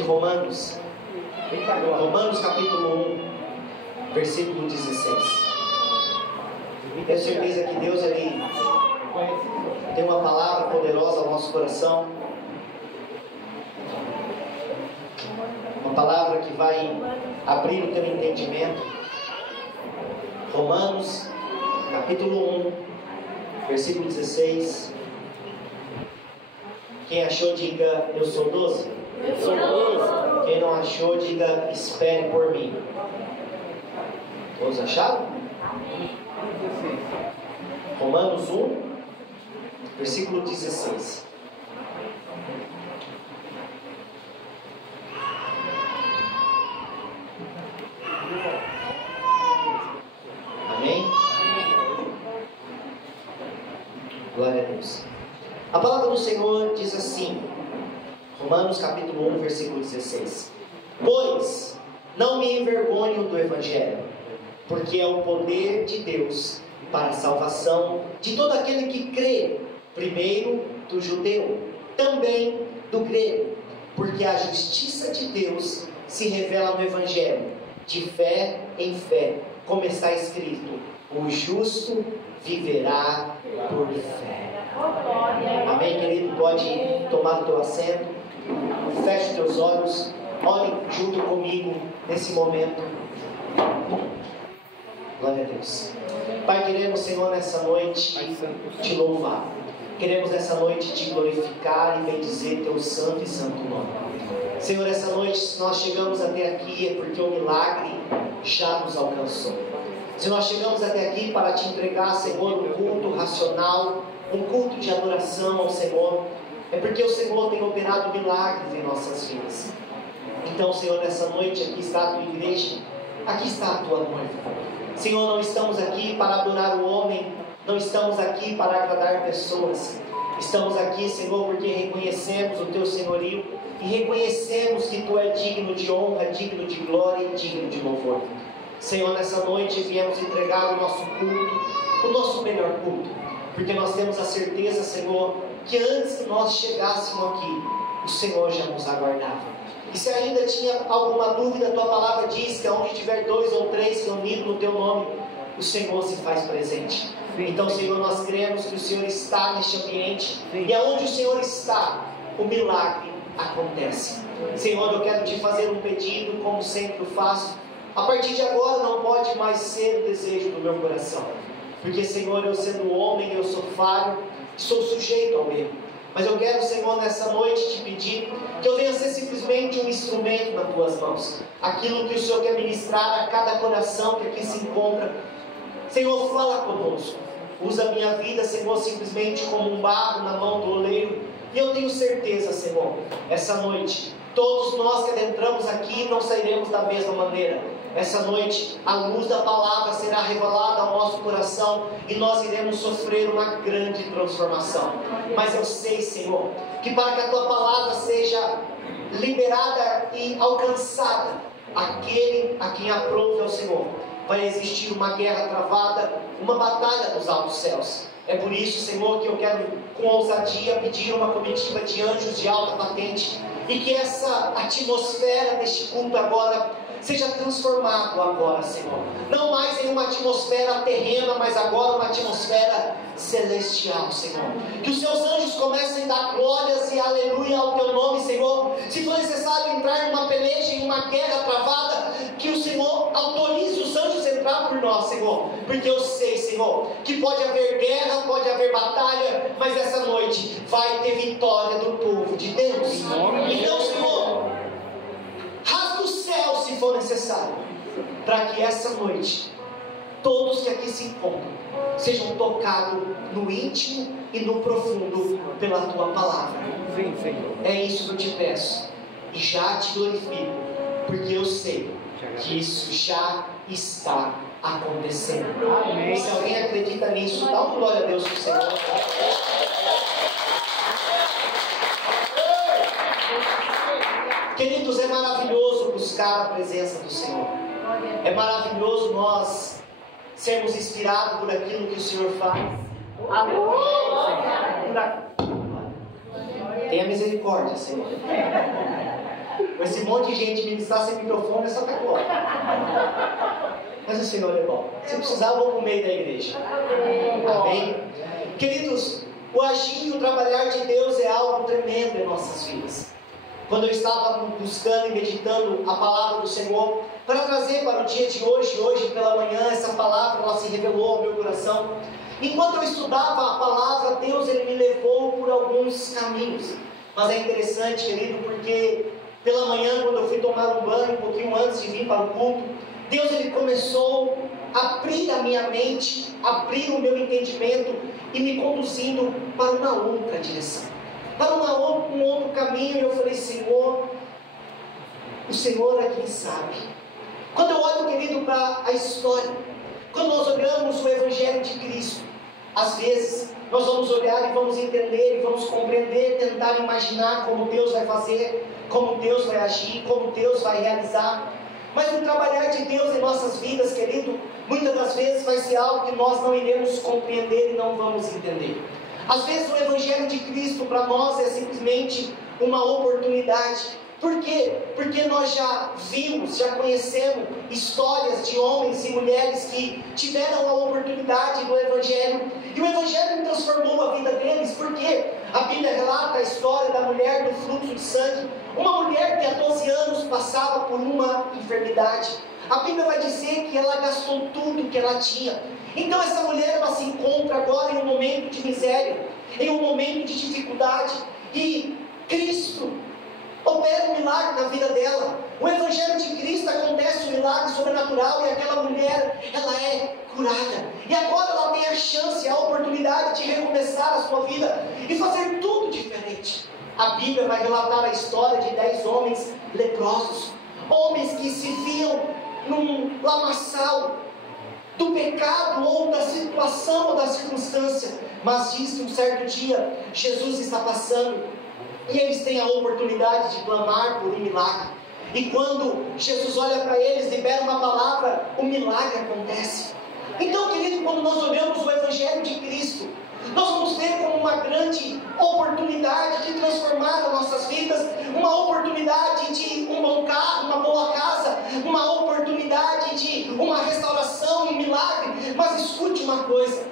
de Romanos. Romanos capítulo 1, versículo 16. Tenho certeza que Deus ali tem uma palavra poderosa ao nosso coração. Uma palavra que vai abrir o teu entendimento. Romanos capítulo 1, versículo 16. Quem achou, diga: eu sou 12. Eu sou 12. Quem não achou, diga: espere por mim. Todos acharam? Romanos 1, versículo 16. Amém? Glória a Deus. A palavra do Senhor diz assim, Romanos capítulo 1, versículo 16: Pois não me envergonho do Evangelho, porque é o poder de Deus para a salvação de todo aquele que crê, primeiro do judeu, também do grego, porque a justiça de Deus se revela no Evangelho, de fé em fé, como está escrito: o justo viverá por fé. Amém, querido? Pode tomar o teu assento, feche os teus olhos, ore junto comigo nesse momento. Glória a Deus. Pai, queremos, Senhor, nessa noite te louvar. Queremos nessa noite te glorificar e bendizer teu santo e santo nome. Senhor, essa noite, se nós chegamos até aqui, é porque o milagre já nos alcançou. Se nós chegamos até aqui para te entregar, Senhor, um culto racional, um culto de adoração ao Senhor, é porque o Senhor tem operado milagres em nossas vidas. Então, Senhor, nessa noite, aqui está a tua igreja, aqui está a tua noiva. Senhor, não estamos aqui para adorar o homem, não estamos aqui para agradar pessoas. Estamos aqui, Senhor, porque reconhecemos o teu senhorio e reconhecemos que tu é digno de honra, digno de glória e digno de louvor. Senhor, nessa noite viemos entregar o nosso culto, o nosso melhor culto, porque nós temos a certeza, Senhor, que antes que nós chegássemos aqui, o Senhor já nos aguardava. E se ainda tinha alguma dúvida, a tua palavra diz que onde tiver 2 ou 3 reunidos no teu nome, o Senhor se faz presente. Então, Senhor, nós cremos que o Senhor está neste ambiente, e aonde o Senhor está, o milagre acontece. Senhor, eu quero te fazer um pedido, como sempre eu faço. A partir de agora não pode mais ser o desejo do meu coração, porque, Senhor, eu sendo homem, eu sou falho, sou sujeito ao erro. Mas eu quero, Senhor, nessa noite te pedir que eu venha ser simplesmente um instrumento nas tuas mãos. Aquilo que o Senhor quer ministrar a cada coração que aqui se encontra. Senhor, fala conosco. Usa a minha vida, Senhor, simplesmente como um barro na mão do oleiro. E eu tenho certeza, Senhor, essa noite, todos nós que adentramos aqui não sairemos da mesma maneira. Essa noite, a luz da palavra será revelada ao nosso coração e nós iremos sofrer uma grande transformação. Mas eu sei, Senhor, que para que a tua palavra seja liberada e alcançada, aquele a quem aprove é o Senhor, vai existir uma guerra travada, uma batalha nos altos céus. É por isso, Senhor, que eu quero com ousadia pedir uma comitiva de anjos de alta patente, e que essa atmosfera deste culto agora seja transformado agora, Senhor. Não mais em uma atmosfera terrena, mas agora uma atmosfera celestial, Senhor. Que os seus anjos comecem a dar glórias e aleluia ao teu nome, Senhor. Se for necessário entrar numa peleja, em uma guerra travada, que o Senhor autorize os anjos a entrar por nós, Senhor. Porque eu sei, Senhor, que pode haver guerra, pode haver batalha, mas essa noite vai ter vitória do povo de Deus. Então, Senhor, rasga o céu se for necessário, para que essa noite todos que aqui se encontram sejam tocados no íntimo e no profundo pela tua palavra. Sim, Senhor. É isso que eu te peço e já te glorifico, porque eu sei que isso já está acontecendo. Amém. Se alguém acredita nisso, dá uma glória a Deus pro Senhor. Queridos, é maravilhoso buscar a presença do Senhor. É maravilhoso nós sermos inspirados por aquilo que o Senhor faz. Tenha misericórdia, Senhor. Com esse monte de gente ministrar sem microfone, é só até glória. Mas o Senhor é bom. Se precisar, eu vou para o meio da igreja. Amém? Queridos, o agir e o trabalhar de Deus é algo tremendo em nossas vidas. Quando eu estava buscando e meditando a palavra do Senhor, para trazer para o dia de hoje pela manhã, essa palavra ela se revelou ao meu coração. Enquanto eu estudava a palavra, Deus ele me levou por alguns caminhos. Mas é interessante, querido, porque pela manhã, quando eu fui tomar um banho, um pouquinho antes de vir para o culto, Deus ele começou a abrir a minha mente, abrir o meu entendimento e me conduzindo para uma outra direção, para um outro caminho. E eu falei, Senhor, o Senhor é quem sabe. Quando eu olho, querido, para a história, quando nós olhamos o Evangelho de Cristo, às vezes nós vamos olhar e vamos entender e vamos compreender, tentar imaginar como Deus vai fazer, como Deus vai agir, como Deus vai realizar. Mas o trabalhar de Deus em nossas vidas, querido, muitas das vezes vai ser algo que nós não iremos compreender e não vamos entender. Às vezes o Evangelho de Cristo para nós é simplesmente uma oportunidade. Por quê? Porque nós já vimos, já conhecemos histórias de homens e mulheres que tiveram a oportunidade do Evangelho, e o Evangelho transformou a vida deles. Por quê? A Bíblia relata a história da mulher do fluxo de sangue, uma mulher que há 12 anos passava por uma enfermidade. A Bíblia vai dizer que ela gastou tudo que ela tinha. Então essa mulher ela se encontra agora em um momento de miséria, em um momento de dificuldade, e Cristo opera um milagre na vida dela. O Evangelho de Cristo acontece um milagre sobrenatural e aquela mulher, ela é curada. E agora ela tem a chance, a oportunidade de recomeçar a sua vida e fazer tudo diferente. A Bíblia vai relatar a história de 10 homens leprosos, homens que se viam num lamaçal do pecado ou da situação ou da circunstância, mas diz que um certo dia Jesus está passando e eles têm a oportunidade de clamar por um milagre. E quando Jesus olha para eles, libera uma palavra, o milagre acontece. Então, querido, quando nós olhamos o Evangelho de Cristo, nós vamos ver como uma grande oportunidade de transformar as nossas vidas, uma oportunidade de um bom carro, uma boa casa, uma oportunidade de uma restauração, um milagre. Mas escute uma coisa,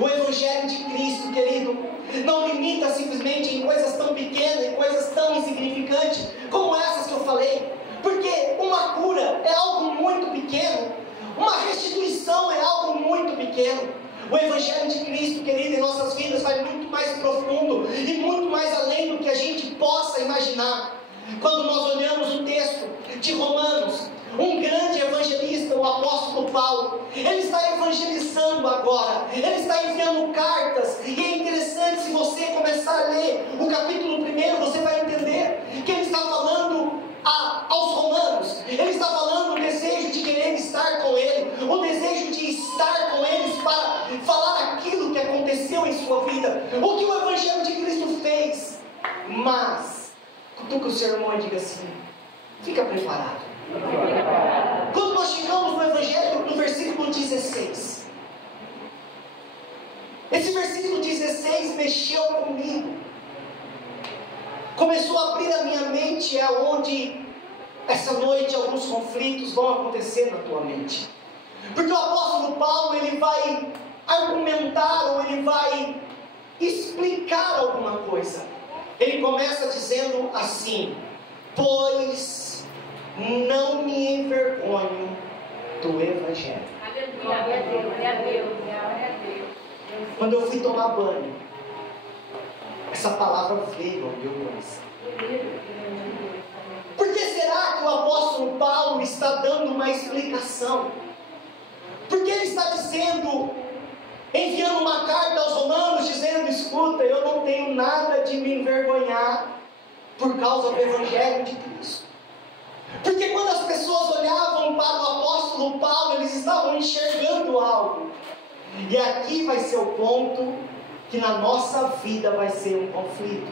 o Evangelho de Cristo, querido, não limita simplesmente em coisas tão pequenas, em coisas tão insignificantes como essas que eu falei, porque uma cura é algo muito pequeno, uma restituição é algo muito pequeno. O Evangelho de Cristo, querido, em nossas vidas vai muito mais profundo e muito mais além do que a gente possa imaginar. Quando nós olhamos o texto de Romanos, um grande evangelista, o apóstolo Paulo, ele está evangelizando agora, ele está enviando cartas, e é interessante, se você começar a ler o capítulo 1, você vai entender que ele está falando aos romanos, ele está falando o desejo de querer estar com ele, o desejo de estar com eles para falar aquilo que aconteceu em sua vida, o que o Evangelho de Cristo fez. Mas, cutuca o seu irmão e diga assim, fica preparado. Quando nós chegamos no Evangelho, no versículo 16, esse versículo 16 mexeu comigo, começou a abrir a minha mente, aonde essa noite alguns conflitos vão acontecer na tua mente, porque o apóstolo Paulo ele vai argumentar ou ele vai explicar alguma coisa. Ele começa dizendo assim: pois não me envergonho do Evangelho. Quando eu fui tomar banho, essa palavra veio ao meu coração. Por que será que o apóstolo Paulo está dando uma explicação? Porque ele está dizendo, enviando uma carta aos romanos, dizendo: escuta, eu não tenho nada de me envergonhar por causa do Evangelho de Cristo. Porque quando as pessoas olhavam para o apóstolo Paulo, eles estavam enxergando algo. E aqui vai ser o ponto que na nossa vida vai ser um conflito.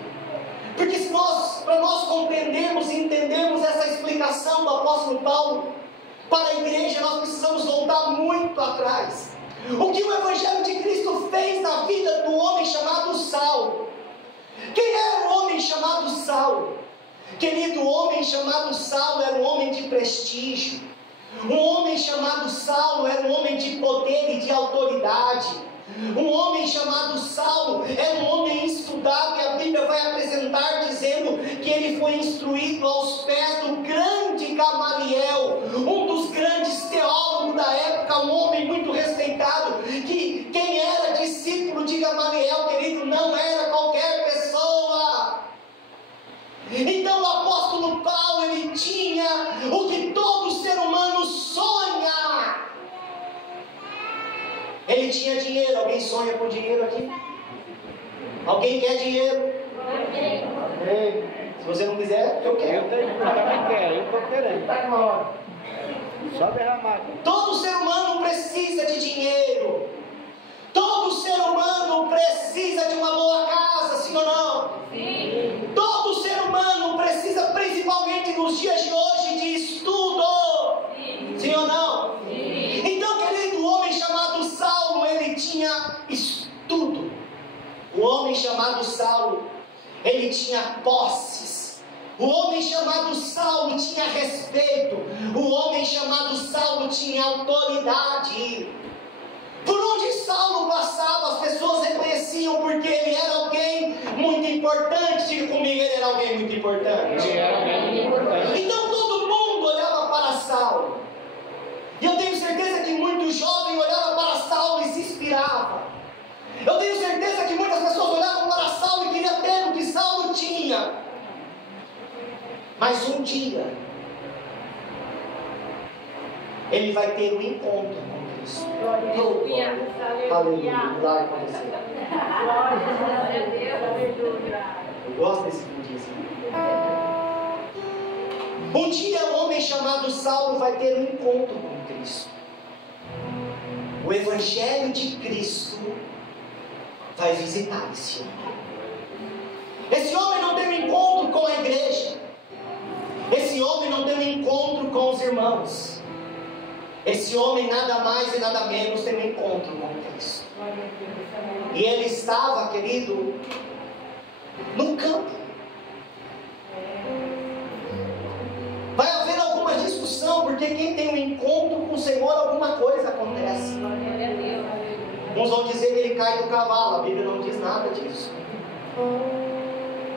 Porque para nós compreendermos e entendermos essa explicação do apóstolo Paulo para a igreja, nós precisamos voltar muito atrás. O que o Evangelho de Cristo fez na vida do homem chamado Saulo. Quem era o homem chamado Saulo? Querido, o homem chamado Saulo era um homem de prestígio. Um homem chamado Saulo era um homem de poder e de autoridade. Um homem chamado Saulo era um homem estudado, e a Bíblia vai apresentar dizendo que ele foi instruído aos pés do grande Gamaliel, um dos grandes teólogos da época, um homem muito respeitado, que quem era discípulo de Gamaliel, querido, não era qualquer pessoa. Então o apóstolo Paulo, ele tinha o que todo ser humano sonha. Ele tinha dinheiro. Alguém sonha com dinheiro aqui? Alguém quer dinheiro? Se você não quiser, eu quero. Eu também quero, eu estou querendo. Está na hora. Só derramar. Todo ser humano precisa de dinheiro. Todo ser humano precisa de uma boa casa, sim ou não? Sim. Todo ser humano precisa, principalmente nos dias de hoje, de estudo. Sim ou não? Sim. Então, querido, o homem chamado Saulo, ele tinha estudo. O homem chamado Saulo, ele tinha posses. O homem chamado Saulo tinha respeito. O homem chamado Saulo tinha autoridade. Por onde Saulo passava, as pessoas reconheciam, porque ele era alguém muito importante. Diga comigo, ele era alguém muito importante. Então todo mundo olhava para Saulo. E eu tenho certeza que muitos jovens olhavam para Saulo e se inspiravam. Eu tenho certeza que muitas pessoas olhavam para Saulo e queriam ter o que Saulo tinha. Mas um dia, ele vai ter um encontro com Cristo. Aleluia. Aleluia. Glória a você. Eu gosto desse budismo. Um dia um homem chamado Saulo vai ter um encontro com Cristo. O Evangelho de Cristo vai visitar esse homem. Esse homem não tem um encontro com a igreja. Esse homem não tem um encontro com os irmãos. Esse homem nada mais e nada menos tem um encontro com Cristo. E ele estava, querido, no campo. Vai haver alguma discussão, porque quem tem um encontro com o Senhor, alguma coisa acontece. Uns vão dizer que ele cai do cavalo. A Bíblia não diz nada disso.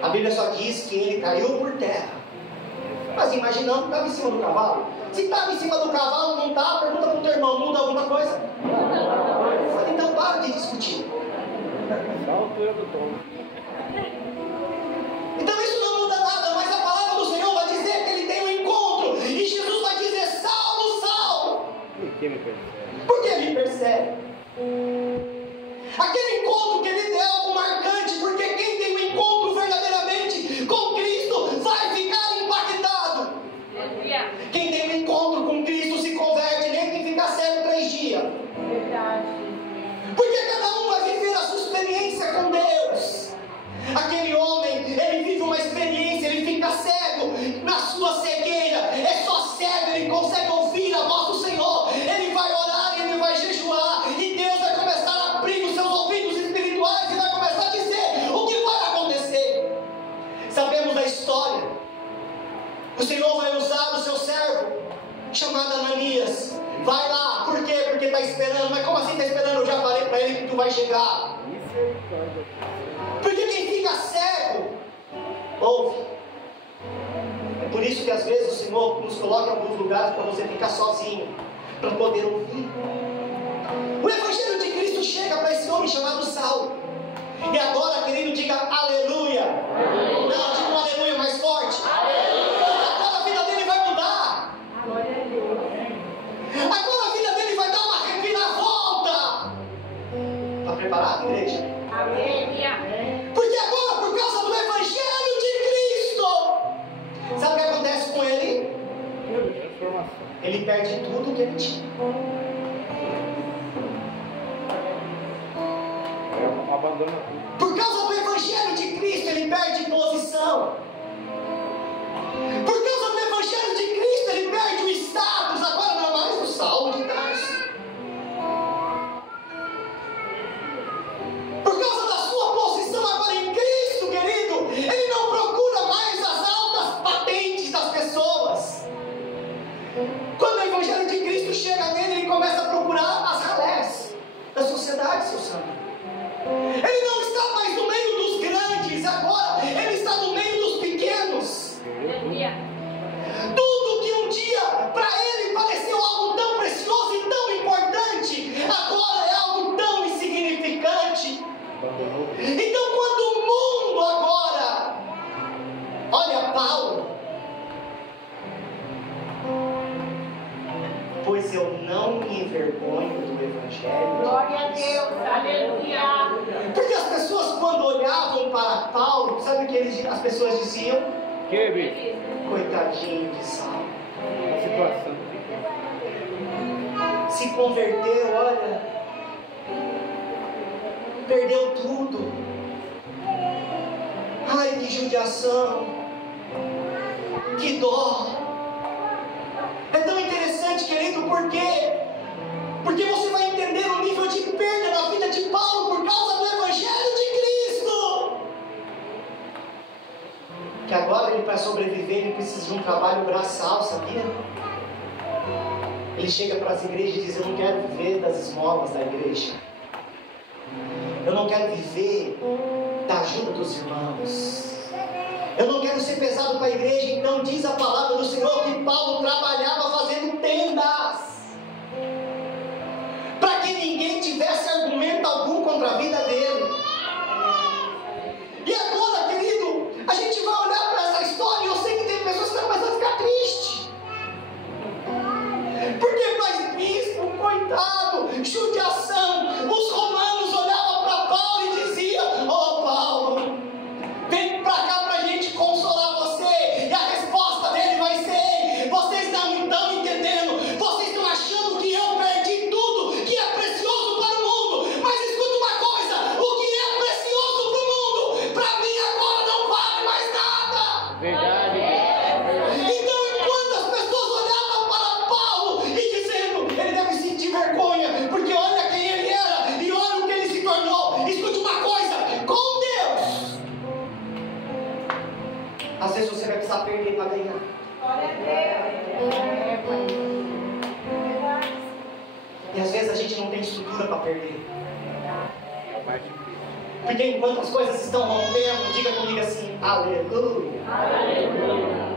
A Bíblia só diz que ele caiu por terra. Mas imaginando que estava em cima do cavalo. Se estava em cima do cavalo, não está, pergunta para o teu irmão, muda alguma coisa? Então para de discutir. Só a altura do tom. Então isso não muda nada, mas a palavra do Senhor vai dizer que ele tem um encontro. E Jesus vai dizer, Saulo, Saulo. Por que me persegue? Por que me persegue? Aquele encontro que ele deu algo marcante, porque quem tem um encontro verdadeiramente com Cristo vai ficar impactado. Quem tem um encontro com Cristo se converte, nem que fica cego 3 dias. Porque cada um vai viver a sua experiência com Deus. Aquele homem, ele vive uma experiência, ele fica cego na sua cegueira. É só cego, ele consegue ouvir a voz do Senhor. Ele vai orar, ele vai jejuar, e Deus vai começar a abrir os seus ouvidos espirituais e vai começar a dizer o que vai acontecer. Sabemos da história. O Senhor vai usar o seu servo, chamado Ananias. Vai lá, por quê? Porque está esperando. Mas como assim está esperando? Eu já falei para ele que tu vai chegar. Porque quem fica cego, ouve. É por isso que às vezes o Senhor nos coloca em alguns lugares para você ficar sozinho, para poder ouvir. O Evangelho de Cristo chega para esse homem chamado Saulo. E agora, querido, diga aleluia. Aleluia. Não, diga um aleluia mais forte. Aleluia. Agora a vida dele vai mudar. Agora a vida dele vai dar uma reviravolta. Está preparado, igreja? Amém. Porque agora, por causa do Evangelho de Cristo, sabe o que acontece com ele? Ele perde tudo que ele tinha. Por causa do Evangelho de Cristo, ele perde posição. Por causa do Evangelho de Cristo, ele perde o status. Agora não é mais o Saulo de Tarso. Por causa da sua posição agora em Cristo, querido, ele não procura mais as altas sociedade, seu santo. Ele não está mais no meio dos grandes agora, ele está no meio dos pequenos. Tudo que um dia para ele pareceu algo tão precioso e tão importante, agora é algo tão insignificante. Então quando o mundo agora olha Paulo, pois eu não me envergonho do Evangelho. Glória a Deus, aleluia. Porque as pessoas quando olhavam para Paulo, sabe o que as pessoas diziam? Que, bicho? Coitadinho de Saulo. A situação. Se converteu, olha, perdeu tudo. Ai, que judiação, que dó. É tão interessante, querido, porque você vai entender o nível de perda na vida de Paulo por causa do Evangelho de Cristo. Que agora ele, para sobreviver, ele precisa de um trabalho braçal, sabia? Ele chega para as igrejas e diz: eu não quero viver das esmolas da igreja, eu não quero viver da ajuda dos irmãos, eu não quero ser pesado para a igreja. Então diz a palavra do Senhor que Paulo trabalhava fazendo tendas, para que ninguém tivesse argumento algum contra a vida dele. E agora, querido, a gente vai olhar para essa história e eu sei que tem pessoas que estão começando a ficar tristes. Porque mais bispo, coitado, judiação. Os romanos olhavam para Paulo e diziam: ó Paulo, vem para cá para a gente consolar você. E a resposta dele vai ser: vocês não estão entendendo, vocês estão achando que eu perdi tudo que é precioso para o mundo. Mas escuta uma coisa: o que é precioso para o mundo, para mim agora não vale mais nada. Verdade. Então, enquanto as pessoas olhavam para Paulo e dizendo: ele deve sentir vergonha, porque olha quem ele era e olha o que ele se tornou. Escute uma coisa: com Deus, às vezes você vai precisar perder para ganhar. Glória a Deus. E às vezes a gente não tem estrutura para perder. Porque enquanto as coisas estão rompendo, diga comigo assim: aleluia. Aleluia.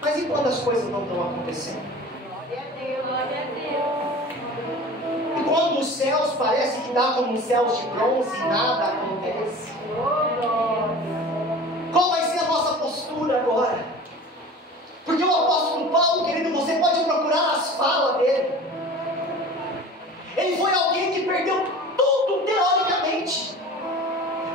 Mas e quando as coisas não estão acontecendo? Glória a Deus, glória a Deus. E quando os céus parecem que dá como céus de bronze e nada acontece? Oh, glória. Qual vai ser a nossa postura agora? Porque o apóstolo Paulo, querido, você pode procurar as falas dele. Ele foi alguém que perdeu tudo teoricamente.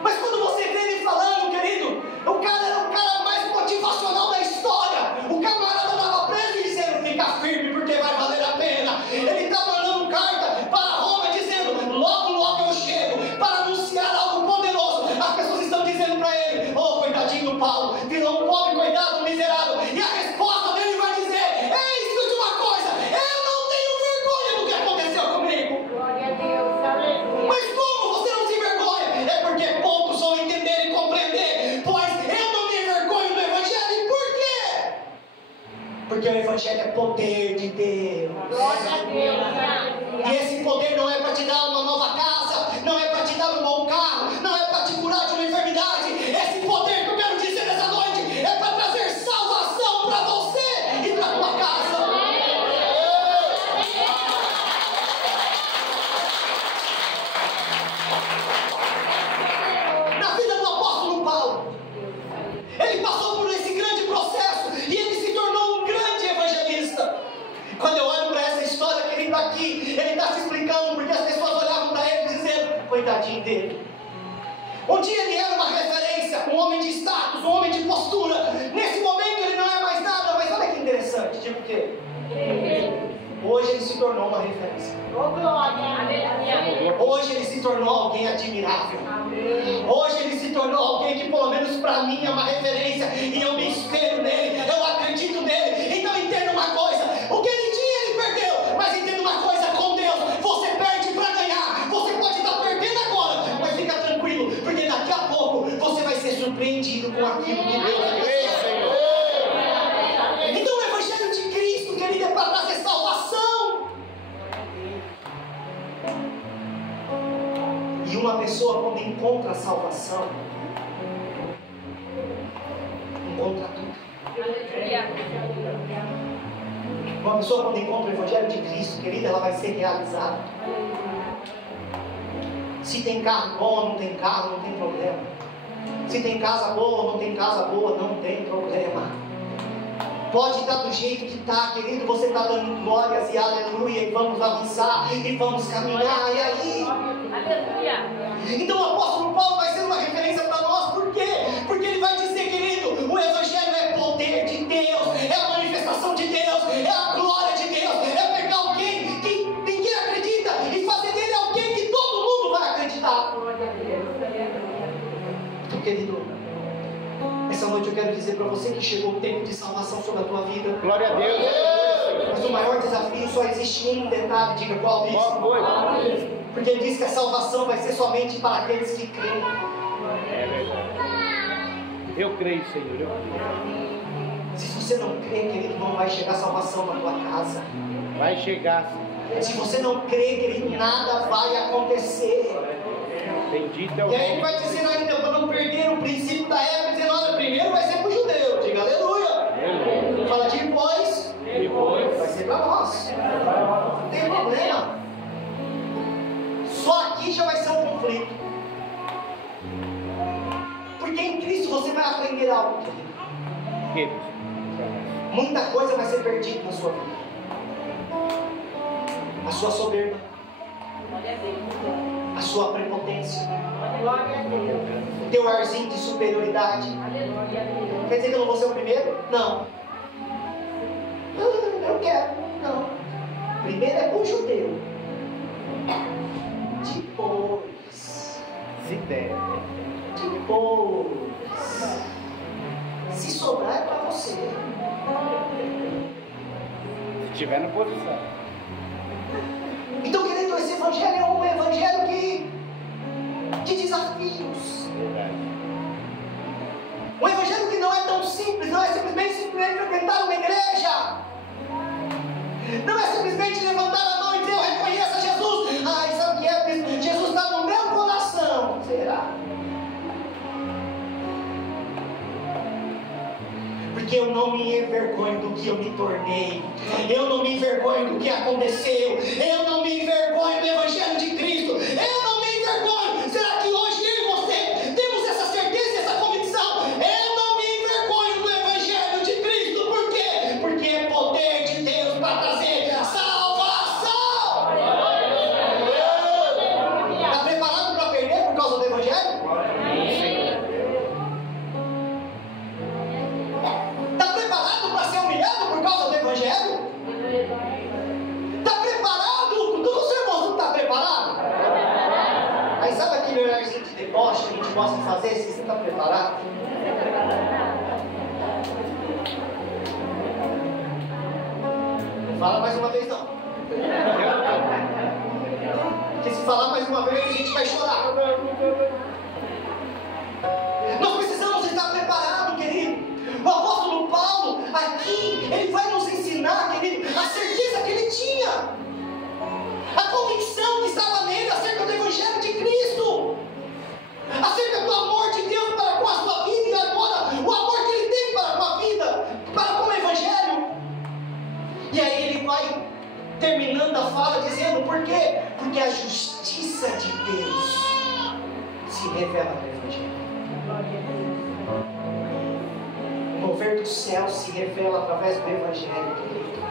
Mas quando você vê ele falando, querido, o cara era o cara mais motivacional da história. O camarada estava preso e dizendo: fica firme porque vai valer a pena. Ele está mandando carta para Roma dizendo: logo, logo eu chego para anunciar algo poderoso. As pessoas estão dizendo para ele: oh, coitadinho do Paulo, virou um pobre coitado miserável. E a resposta dele vai dizer: ei, escute uma coisa, eu não tenho vergonha do que aconteceu comigo. Glória a Deus, aleluia. Mas como você não se envergonha? É porque poucos vão entender e compreender. Pois eu não me envergonho do Evangelho. E por quê? Porque o Evangelho é poder de Deus. Glória a Deus, aleluia. E esse poder não é para te dar uma nova casa, não é para te dar um bom carro, não é para te curar de uma enfermidade. Esse poder que eu quero dizer nessa noite é para trazer salvação para você e para a tua casa. Na vida do apóstolo Paulo, ele passou por esse grande processo e ele se tornou um grande evangelista. Quando eu olho para essa história que ele está aqui, ele está se explicando porque as pessoas olhavam para ele dizendo: coitadinho dele. Um dia ele era uma referência, um homem de status, um homem de postura. Nesse momento ele não é mais nada, mas olha que interessante, tipo o quê? Hoje ele se tornou uma referência. Oh, glória, aleluia. Hoje ele se tornou alguém admirável. Amém. Hoje ele se tornou alguém que pelo menos para mim é uma referência. E eu me espelho nele, eu acredito nele. Então entenda uma coisa: o que ele tinha ele perdeu. Mas entenda uma coisa: com Deus você perde para ganhar. Você pode estar perdendo agora, mas fica tranquilo, porque daqui a pouco você vai ser surpreendido com aquilo que Deus vai fazer. Então o Evangelho de Cristo, querido, é para trazer salvação. pessoa, quando encontra a salvação, encontra tudo. Uma pessoa, quando encontra o Evangelho de Cristo, querida, ela vai ser realizada. Se tem carro bom, não tem carro, não tem problema. Se tem casa boa, não tem casa boa, não tem problema. Pode estar do jeito que está, querido, você está dando glórias e aleluia, e vamos avançar, e vamos caminhar, e aí? Aleluia. Então o apóstolo Paulo vai ser uma referência para nós, por quê? Porque ele vai dizer, querido, o Evangelho é poder de Deus, é a manifestação de Deus, é a glória de Deus, é pegar alguém que ninguém acredita e fazer dele alguém que todo mundo vai acreditar. Então, querido, essa noite eu quero dizer para você que chegou o tempo de salvação sobre a tua vida. Glória a Deus. Mas o maior desafio só existe um detalhe, diga qual isso. Qual foi? Porque ele diz que a salvação vai ser somente para aqueles que creem. É verdade. Eu creio, Senhor. Eu creio. Se você não crê, querido, não vai chegar salvação na tua casa. Vai chegar, Senhor. Se você não crê, querido, nada vai acontecer. Bendito é o E aí ele nome. vai dizer ainda, para não perder o princípio da época, dizendo, olha, primeiro vai ser para o judeu, diga aleluia. Fala, depois vai ser para nós. Não tem problema. Só aqui já vai ser um conflito. Porque em Cristo você vai aprender algo, querido. Muita coisa vai ser perdida na sua vida. A sua soberba, a sua prepotência, o teu arzinho de superioridade. Quer dizer que eu não vou ser o primeiro? Não. Eu quero. Não. Primeiro é com o judeu. Depois. Se der. Depois. Se sobrar é para você. Se tiver na posição. Então, querido, esse evangelho é um evangelho de desafios. Verdade. Um evangelho que não é tão simples, não é simplesmente frequentar uma igreja. Não é simplesmente levantar a mão e dizer, eu reconheço Jesus. Ai, sabe o que é? Jesus está no meu coração. Será? Porque eu não me envergonho do que eu me tornei. Eu não me envergonho do que aconteceu. Eu não me envergonho do Evangelho de Cristo. Eu não me envergonho. Será que hoje eu e você temos essa certeza e essa convicção? Eu não me envergonho do Evangelho de Cristo. Por quê? Porque é poder de Deus para trazer salvação. Está preparado para perder por causa do Evangelho? Por causa do Evangelho? Está preparado? Todo o seu irmão está preparado? Aí sabe aquele olharzinho de deboche que a gente gosta de fazer? Se você está preparado? Não fala mais uma vez não. Porque se falar mais uma vez a gente vai chorar. Nós precisamos estar preparados, querido. O apóstolo Paulo, aqui, ele vai nos ensinar, querido, a certeza que ele tinha, a convicção que estava nele acerca do Evangelho de Cristo, acerca do amor de Deus para com a sua vida e agora o amor que ele tem para com a vida, para com o Evangelho. E aí ele vai terminando a fala dizendo, por quê? Porque a justiça de Deus se revela no Evangelho. O mover do céu se revela através do Evangelho, querido.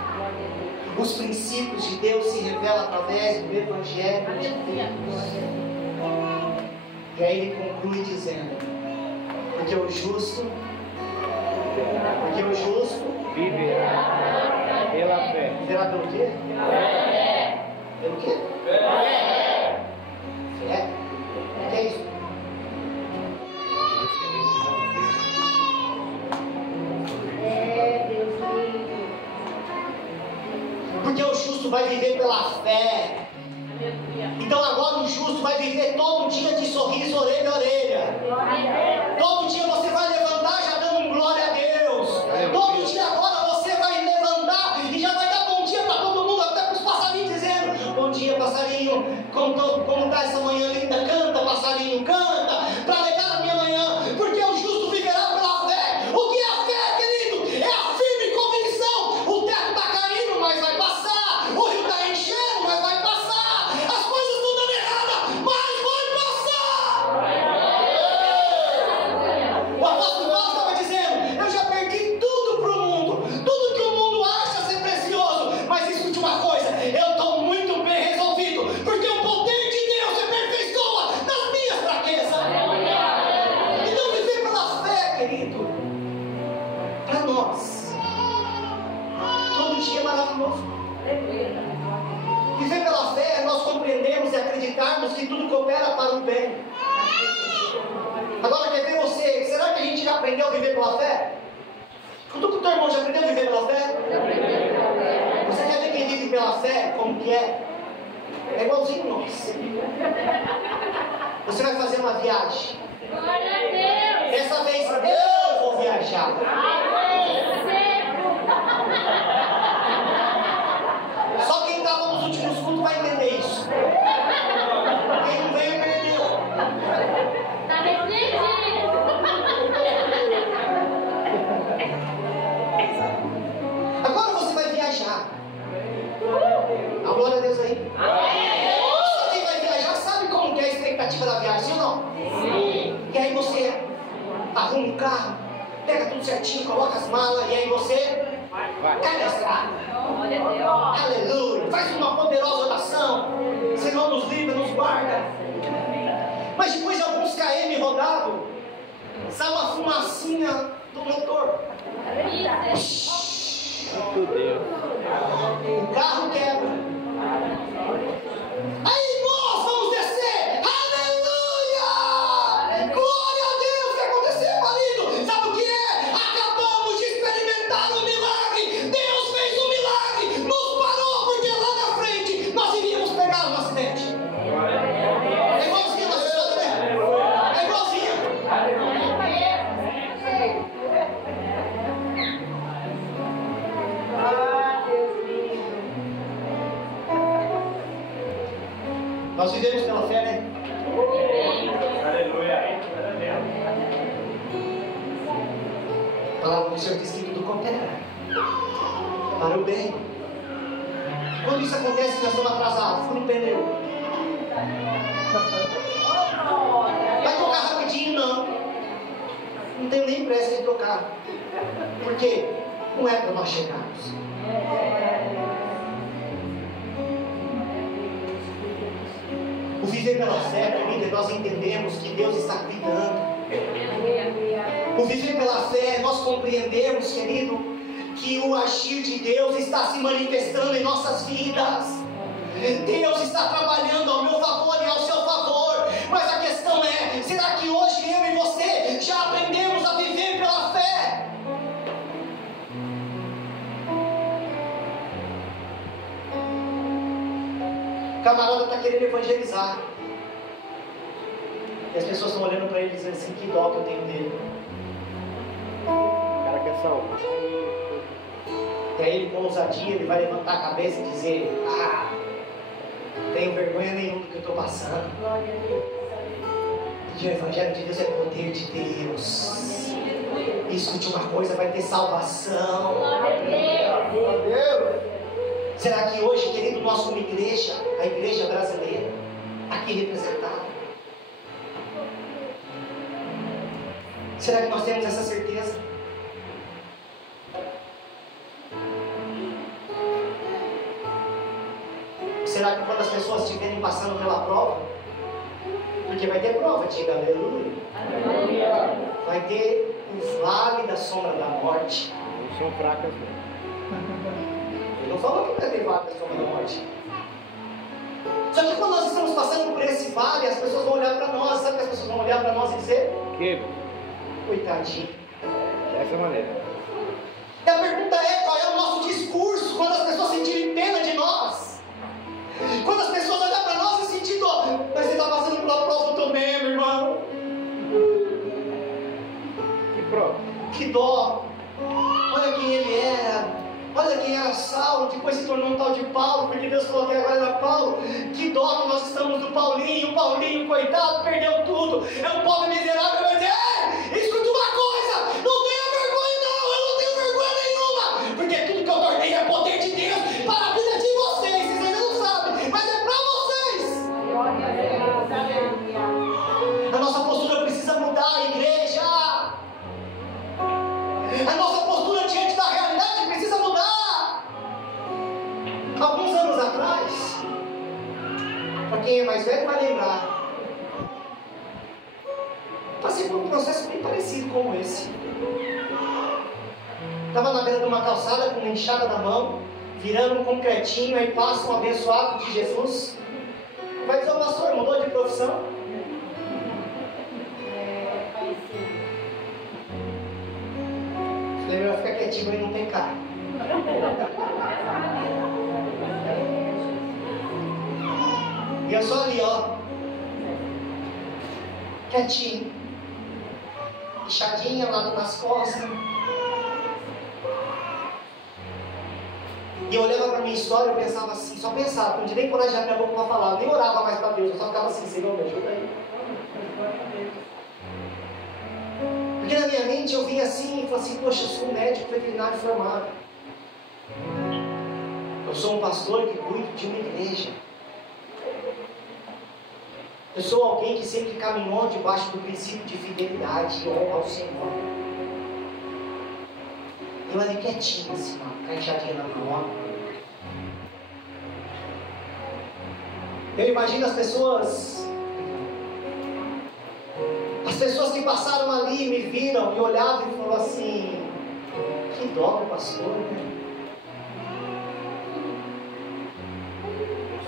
Os princípios de Deus se revelam através do Evangelho de Deus. E aí ele conclui dizendo, porque o justo viverá pela fé. Viverá pelo quê? Pelo quê? Fé. O que é isso? Porque o justo vai viver pela fé. Então agora o justo vai viver todo dia de sorriso, orelha a orelha. Todo dia você vai levantar já dando glória a Deus. Todo dia agora você vai levantar e já vai dar bom dia para todo mundo, até para os passarinhos, dizendo, bom dia passarinho, como está essa manhã linda, canta passarinho. passarinho canta, para alegrar a minha manhã, porque o justo viverá pela fé. O que é a fé, querido? É a firme convicção. O teto está caindo, mas vai passar. O rio está enchendo, mas vai passar. As coisas estão dando errada, mas vai passar. O apóstolo Paulo estava dizendo: eu já perdi tudo para o mundo, tudo que o mundo acha ser precioso, mas escute uma coisa, eu estou muito bem resolvido, porque o poder de Deus se aperfeiçoa nas minhas fraquezas. Então viver pela fé, querido, para nós, todo dia é maravilhoso. Viver pela fé é nós compreendermos e acreditarmos que tudo coopera para o bem. Agora, quer ver você? Será que a gente já aprendeu a viver pela fé? Conta com o teu irmão, já aprendeu a viver pela fé? Você quer ver quem vive pela fé? Como que é? É igualzinho nós. Você vai fazer uma viagem. Dessa vez eu vou viajar. Só quem estava nos últimos cultos vai entender isso. Quem não veio, perdeu. Tá decidido. Agora você vai viajar. A glória a Deus aí. Só quem vai viajar sabe como que é a expectativa da viagem, sim ou não? Sim. E aí você arruma um carro, pega tudo certinho, coloca as malas, e aí você cai na estrada. Aleluia. Faz uma poderosa oração. Senhor nos livra, nos guarda. Mas depois de alguns km rodado, sai uma fumacinha do motor. Muito Deus. O carro quebra. Aí nós vamos descer. Aleluia! Glória a Deus! O que aconteceu, marido? Sabe o que é? Acabamos de experimentar um milagre. Deus fez um milagre. Nos parou porque lá na frente nós iríamos pegar um acidente. É igualzinho a nossa história, né? É igualzinho. Nós vivemos pela fé, né? Aleluia. A palavra do Senhor diz que tudo coopera para o bem. Quando isso acontece, nós estamos atrasados, fura o pneu. Vai trocar rapidinho, não. Não tenho nem pressa de trocar. Por quê? Não é para nós chegarmos. O viver pela fé, querida, nós entendemos que Deus está cuidando. O viver pela fé, nós compreendemos, querido, que o agir de Deus está se manifestando em nossas vidas. Deus está trabalhando ao meu favor e ao seu favor. Mas a questão é, será que hoje eu e você já aprendemos a viver pela fé? O camarada está querendo evangelizar. E as pessoas estão olhando para ele e dizendo assim: que dó que eu tenho dele. O cara quer salvar. E aí ele, com ousadia, ele vai levantar a cabeça e dizer: ah, não tenho vergonha nenhuma do que eu estou passando. Porque o Evangelho de Deus é poder de Deus. E escute uma coisa: vai ter salvação. Será que hoje, querido, nós como igreja, a igreja brasileira, aqui representada, será que nós temos essa certeza? Será que quando as pessoas estiverem passando pela prova, porque vai ter prova, diga aleluia, vai ter o vale da sombra da morte. Não são fracas mesmo. Ele não falou que vai ter vale da sombra da morte. Só que quando nós estamos passando por esse vale, as pessoas vão olhar para nós. Sabe que as pessoas vão olhar para nós e dizer: Que? coitadinho. Dessa maneira. E a pergunta é: qual é o nosso discurso quando as pessoas sentirem pena de nós? Quando as pessoas olharem para nós e sentir dó. Mas você está passando pela prova também, meu irmão. Que prova? Que dó. Olha quem ele era. Olha quem era era Saulo, depois se tornou um tal de Paulo, porque Deus falou que agora era Paulo. Que dó que nós estamos do Paulinho. O Paulinho, coitado, perdeu tudo. É um pobre miserável, mas escuta uma coisa, não tenha vergonha não, eu não tenho vergonha nenhuma, porque tudo que eu tornei é poder de Deus para a vida de vocês. Vocês ainda não sabem, mas é para vocês. A nossa postura precisa mudar, igreja. A nossa postura diante da realidade precisa mudar. Alguns anos atrás, para quem é mais velho vai lembrar, passei por um processo bem parecido como esse. Estava na beira de uma calçada com uma enxada na mão, virando um concretinho, aí passa um abençoado de Jesus. Vai dizer, o pastor mudou de profissão? Falei, vai ficar quietinho, ele não tem carro. E eu só ali, ó, quietinho, inchadinha lá nas costas. E eu olhava para a minha história, eu pensava assim, só pensava, não tinha nem coragem de abrir a boca para falar, eu nem orava mais para Deus, eu só ficava assim, Senhor, me ajuda aí. Porque na minha mente eu vinha assim e falava assim, poxa, eu sou um médico veterinário formado. Eu sou um pastor que cuido de uma igreja. Eu sou alguém que sempre caminhou debaixo do princípio de fidelidade e honra ao Senhor. Eu ali quietinho assim, com a enxadinha na mão. Eu imagino as pessoas que passaram ali, me viram e olhavam e falaram assim, que dó do pastor, né?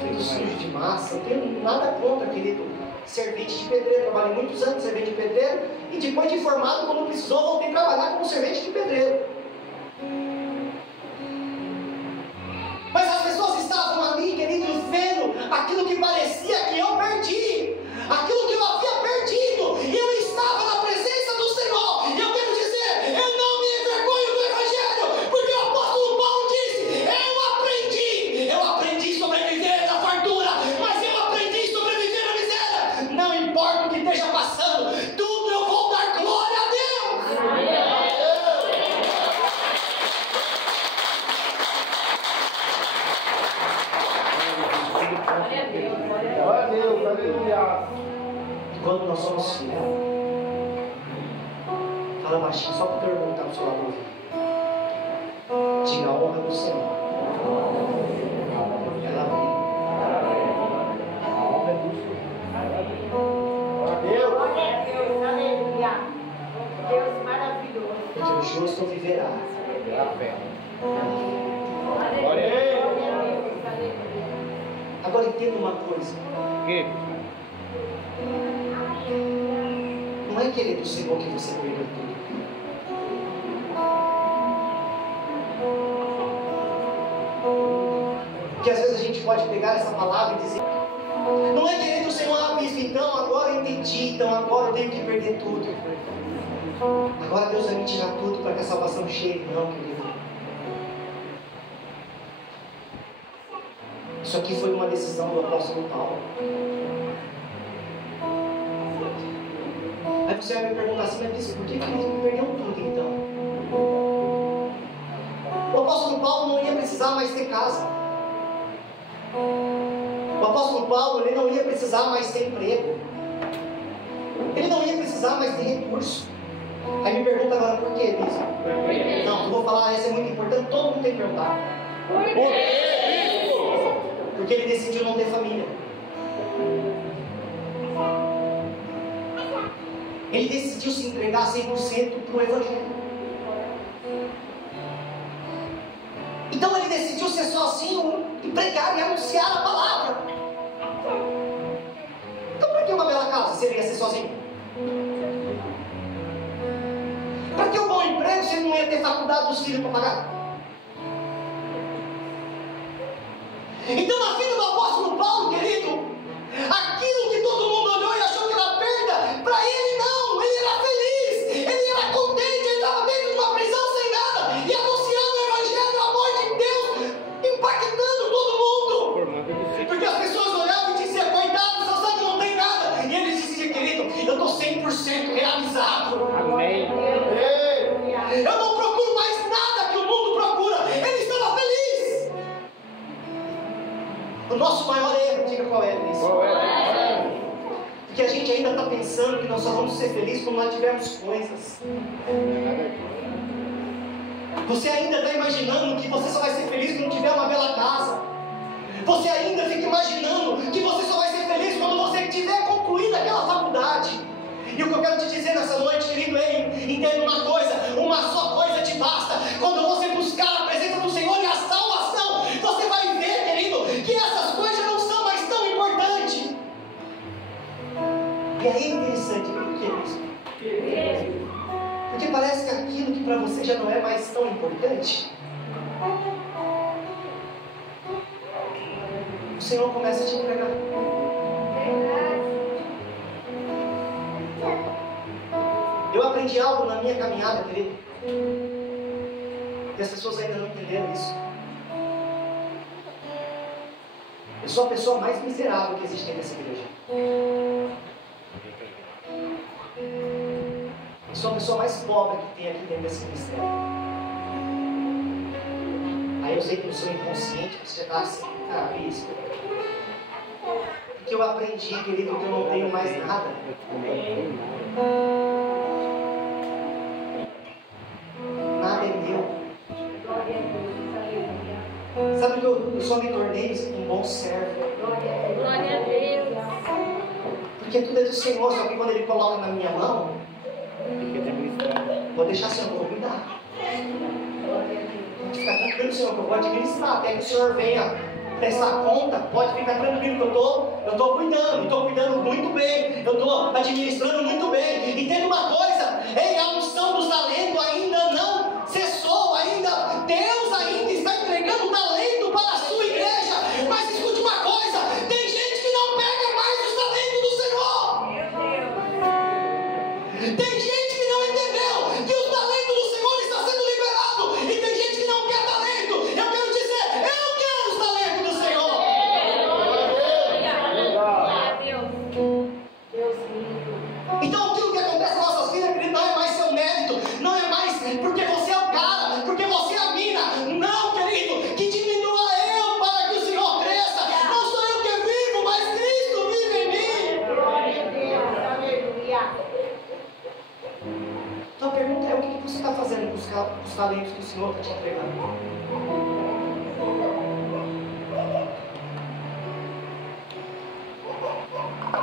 Feito sujo de massa, não tenho nada contra, querido. Servente de pedreiro, trabalhei muitos anos de servente de pedreiro e depois de formado, quando precisou, voltei a trabalhar como servente de pedreiro. Mas as pessoas estavam ali, queridos, vendo aquilo que parecia que eu perdi, aquilo que eu havia perdido, e eu estava na presença do Senhor. E eu quero dizer, eu não me envergonho do Evangelho, porque o apóstolo Paulo disse, eu aprendi sobreviver na fartura, mas eu aprendi sobreviver na miséria. Não importa o que esteja passando, tudo eu vou dar glória a Deus. Glória a Deus, aleluia. Quando nós somos fiéis, fala baixinho, só para o teu irmão que está do seu lado ouvir. Diga a honra do Senhor. Ela vem. A honra é do Senhor. Glória a Deus. Glória a Deus, aleluia. Deus maravilhoso. Porque o justo viverá. Pela fé. Glória a Deus, aleluia. Agora entenda uma coisa. Que? Não é querer do Senhor que você perdeu tudo. Porque às vezes a gente pode pegar essa palavra e dizer, não é querer do Senhor, então agora eu entendi, então agora eu tenho que perder tudo. Agora Deus vai me tirar tudo para que a salvação chegue. Não, querido. Isso aqui foi uma decisão do apóstolo Paulo. Aí você vai me perguntar assim, mas por que ele perdeu tudo então? O apóstolo Paulo não ia precisar mais ter casa. O apóstolo Paulo ele não ia precisar mais ter emprego. Ele não ia precisar mais ter recurso. Aí me pergunta agora por quê, bispo? Não, eu vou falar, essa é muito importante, todo mundo tem que perguntar. Por quê? Porque ele decidiu não ter família. Ele decidiu se entregar 100% para o Evangelho. Então ele decidiu ser sozinho e pregar e anunciar a palavra. Então para que uma bela casa se ele ia ser sozinho? Para que um bom emprego se ele não ia ter faculdade dos filhos para pagar? Então na vida do apóstolo Paulo, querido, aquilo que todo mundo olhou e achou que era perda, para ele não, ele era feliz, ele era contente, ele estava dentro de uma prisão sem nada, e anunciando o Evangelho, o amor de Deus pensando que nós só vamos ser felizes quando nós tivermos coisas. Você ainda está imaginando que você só vai ser feliz quando tiver uma bela casa. Você ainda fica imaginando que você só vai ser feliz quando você tiver concluído aquela faculdade. E o que eu quero te dizer nessa noite, querido, entenda uma coisa: uma só coisa te basta. Quando você buscar a presença do Senhor e a salvação, você vai ver, querido, que essas coisas não são mais tão importantes. E aí é interessante, por que isso? Porque parece que aquilo que para você já não é mais tão importante, o Senhor começa a te entregar. Eu aprendi algo na minha caminhada, querido, e as pessoas ainda não entenderam isso. Eu sou a pessoa mais miserável que existe nessa igreja. Eu sou a pessoa mais pobre que tem aqui dentro desse ministério. Aí eu sei que no seu inconsciente você já está assim, isso. Porque eu aprendi, querido, que eu não tenho mais nada. Nada é meu. Sabe que eu só me tornei um bom servo. Glória a Deus. Porque tudo é do Senhor, só que quando Ele coloca na minha mão, vou deixar o Senhor, vou cuidar. Pode ficar tranquilo, Senhor, que eu vou administrar até que o Senhor venha prestar conta. Pode ficar tranquilo que eu estou cuidando, estou cuidando muito bem, eu estou administrando muito bem. Entenda uma coisa: a unção dos talentos ainda não cessou, Deus ainda está entregando talento para a sua igreja. Mas escute uma coisa: tem gente que não pega mais os talentos do Senhor. Tem gente que não entendeu que o talento do Senhor está sendo liberado, e tem gente que não quer talento. Eu quero dizer, eu quero os talentos do Senhor. Então aquilo que acontece nas nossas vidas, querido, não é mais seu mérito, não é mais porque você é o cara, porque você é a mina. Não, querido, que diminua eu para que o Senhor cresça. Não sou eu que vivo, mas Cristo vive em mim. Glória a Deus. Aleluia. Então a pergunta é: o que você está fazendo com os talentos que o Senhor está te entregando?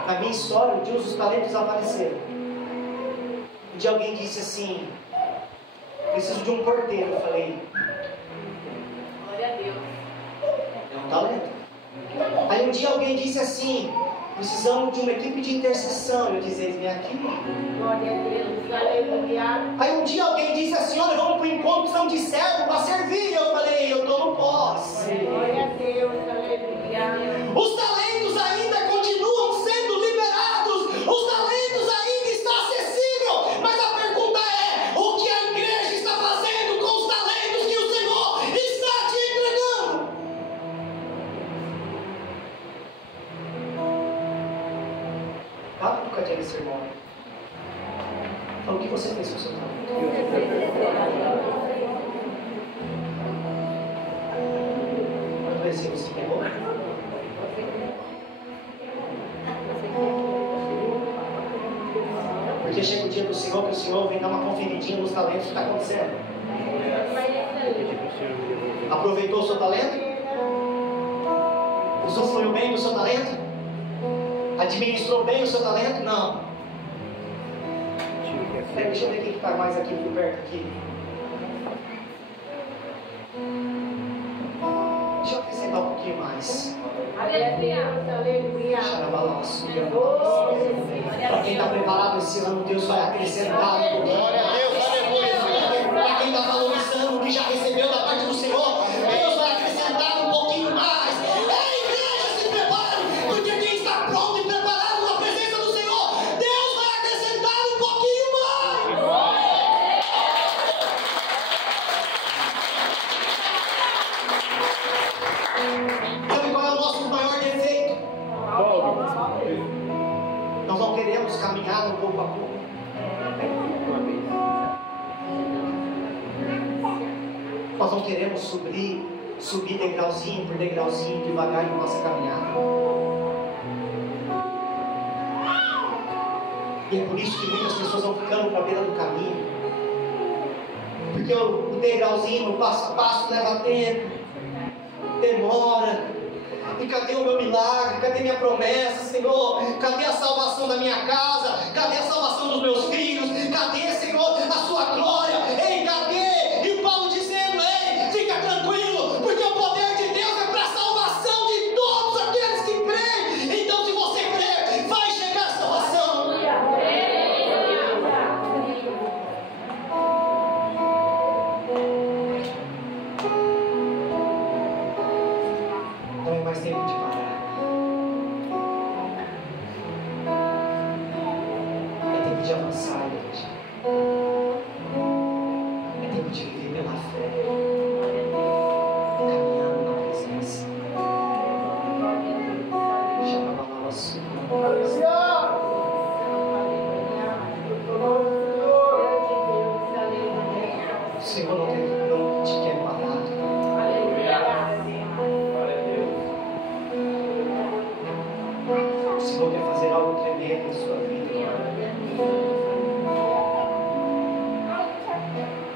Na minha história, um dia os talentos apareceram. Um dia alguém disse assim: preciso de um porteiro. Eu falei: Glória a Deus. é um talento. Aí um dia alguém disse assim: precisamos de uma equipe de intercessão. Eu disse: vem aqui. Glória a Deus. Aleluia. Aí um dia alguém disse assim: olha, vamos para o encontro, precisamos de servo para servir. Eu falei: eu estou no pós. Glória a Deus. Aleluia. Os talentos ainda continuam sendo liberados. Os talentos ainda estão acessíveis. Mas a pergunta é: o que a igreja está fazendo com os talentos que o Senhor está te entregando? Dá uma tocadinha nesse irmão. Fala, o que você fez com o seu talento? Quando você se pegou? Porque chega o dia do Senhor, que o Senhor vem dar uma conferidinha nos talentos que está acontecendo. Aproveitou o seu talento? Usufruiu bem do seu talento? Administrou bem o seu talento? Não. Deixa eu ver quem está mais aqui por perto aqui. Deixa eu acrescentar um pouquinho mais. Aleluia. Aleluia. Xarabalanço. Para quem está preparado esse ano, Deus vai acrescentar um pouquinho. Glória a Deus, aleluia. Para quem está valorizando o que já recebeu da parte do Senhor, Deus vai acrescentar um pouquinho mais. Ei, igreja, se prepare, porque quem está pronto e preparado na presença do Senhor, Deus vai acrescentar um pouquinho mais. Sabe qual é o nosso maior defeito? Nós não queremos caminhar no pouco a pouco. Nós não queremos subir degrauzinho por degrauzinho, devagar em nossa caminhada. E é por isso que muitas pessoas vão ficando para a beira do caminho. Porque o degrauzinho, o passo a passo leva tempo, demora. E cadê o meu milagre? Cadê minha promessa, Senhor? Cadê a salvação da minha casa? Cadê a salvação dos meus filhos? Cadê, Senhor, a sua glória? Ei, cadê? E o Paulo dizendo: ei, fica tranquilo, porque o poder de Deus é para a salvação de todos aqueles que creem. Então, se você crer, vai chegar a salvação. Não é mais tempo de parar. É tempo de avançar, gente. É tempo de viver pela fé, caminhando na presença. Chama a palavra sua. O Senhor não te quer parado. O Senhor quer fazer algo tremendo na sua vida.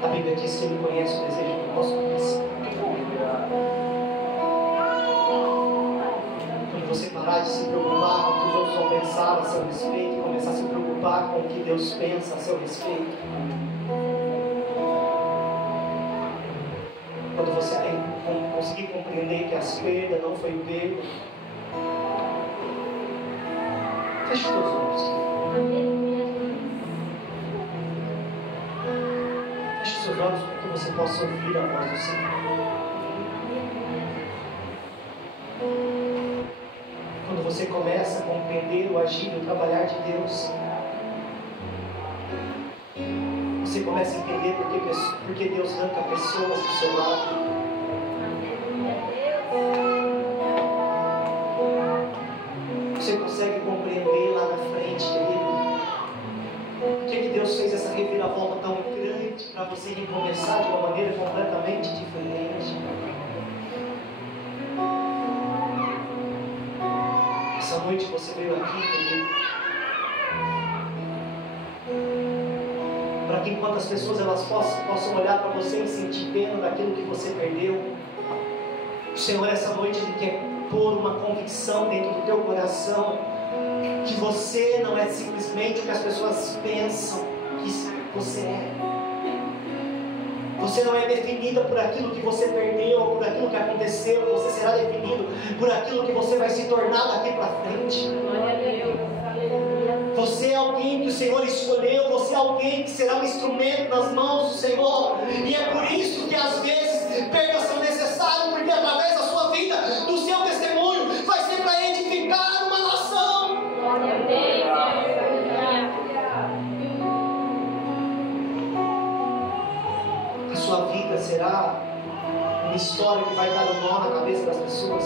A Bíblia diz que Ele conhece o desejo do nosso coração. Quando você parar de se preocupar com o que os outros vão pensar a seu respeito e começar a se preocupar com o que Deus pensa a seu respeito. Quando você conseguir compreender que as perdas não foi perda, feche os teus olhos. Feche os seus olhos para que você possa ouvir a voz do Senhor. Quando você começa a compreender o agir e o trabalhar de Deus, você começa a entender porque Deus arranca pessoas do seu lado. Você consegue compreender lá na frente, querido, por que Deus fez essa reviravolta tão grande para você recomeçar de uma maneira completamente diferente. Essa noite você veio aqui, querido, para que enquanto as pessoas elas possam olhar para você e sentir pena daquilo que você perdeu, o Senhor essa noite Ele quer pôr uma convicção dentro do teu coração que você não é simplesmente o que as pessoas pensam que você é. Você não é definida por aquilo que você perdeu, por aquilo que aconteceu. Você será definido por aquilo que você vai se tornar daqui para frente. Você é alguém que o Senhor escolheu. Você é alguém que será um instrumento nas mãos do Senhor. E é por isso que às vezes perdas são necessárias, porque através da sua vida, do seu testemunho, vai ser para edificar uma nação. Glória a Deus. A sua vida será uma história que vai dar um nó na cabeça das pessoas.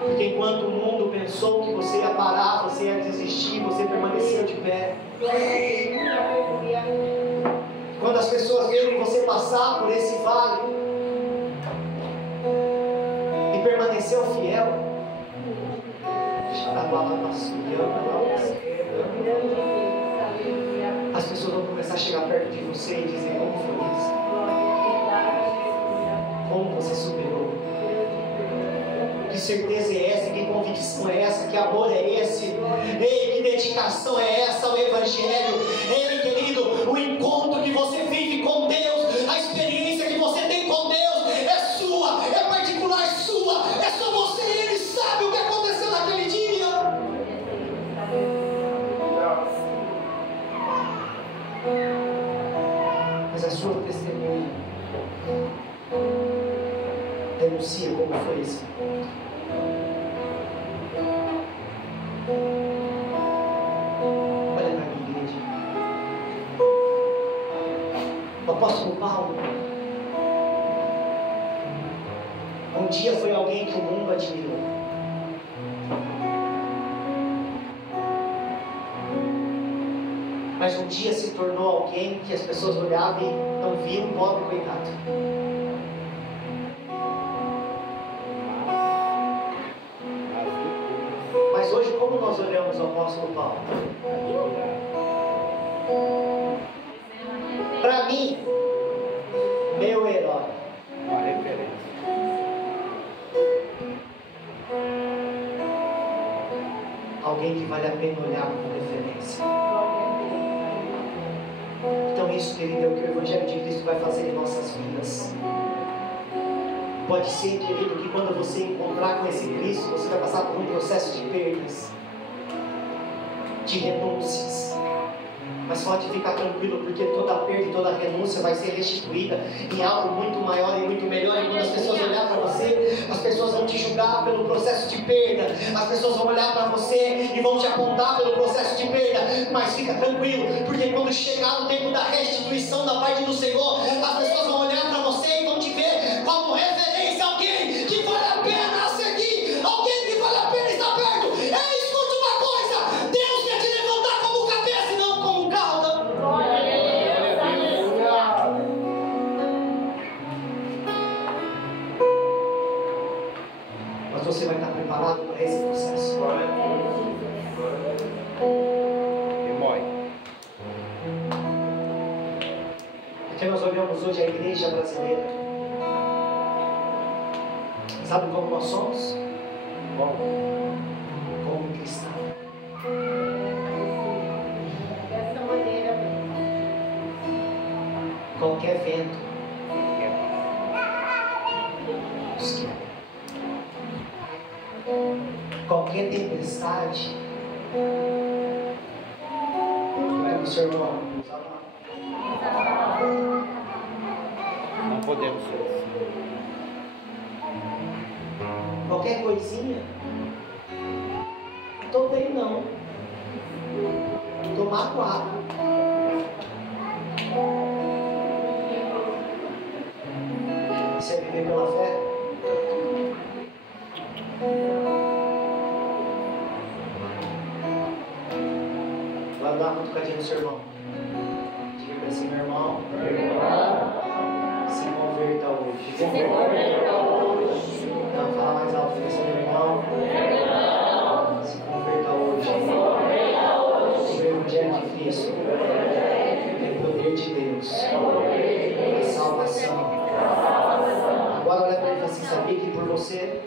Porque enquanto o mundo pensou que você ia parar, você ia desistir, você permaneceu de pé. Quando as pessoas viram você passar por esse vale e permaneceu fiel, as pessoas vão começar a chegar perto de você e dizer: como foi isso? Como você superou? Que certeza é essa? Que convicção é essa? Que amor é esse? Ei, que dedicação é essa ao Evangelho? Ei, querido, o encontro que você vive com Deus, a experiência que você tem com Deus é sua, é particular sua, é só você e Ele sabe o que aconteceu naquele dia. Mas a sua testemunha denuncia como foi esse encontro. Olha para a minha igreja. O apóstolo Paulo um dia foi alguém que o mundo admirou. Mas um dia se tornou alguém que as pessoas olhavam e não viam, pobre coitado. Mas nós olhamos o apóstolo Paulo? Para mim, meu herói. Uma referência. Alguém que vale a pena olhar como referência. Então isso, querido, é o que o Evangelho de Cristo vai fazer em nossas vidas. Pode ser, querido, que quando você encontrar com esse Cristo, você vai passar por um processo de perdas, de renúncias. Mas pode ficar tranquilo, porque toda perda e toda renúncia vai ser restituída em algo muito maior e muito melhor. E quando as pessoas olharem para você, as pessoas vão te julgar pelo processo de perda, as pessoas vão olhar para você e vão te apontar pelo processo de perda. Mas fica tranquilo, porque quando chegar no tempo da restituição da parte do Senhor, as pessoas vão olhar para você e vão te ver como referência, alguém que vale a pena seguir, alguém que vale a pena estar perto. Ei, escute uma coisa: Deus quer te levantar como cabeça e não como cauda. Mas você vai estar preparado para esse processo. Remói. Porque nós olhamos hoje a igreja brasileira. Sabe como nós somos? Bom. Como cristão. Dessa maneira Qualquer vento nos quebra. Qualquer tempestade. Vai, seu irmão. Não podemos ser assim. Qualquer coisinha. Estou bem não. Estou magoado. Você viver pela fé? Vai dar uma cutucadinha no seu irmão. Diga para esse meu irmão. Se converta hoje. Não, fala mais alto que esse meu irmão. Se converta hoje. O Evangelho de Cristo é o poder de Deus. É salvação. Agora olha para ele e fala assim: sabia que por você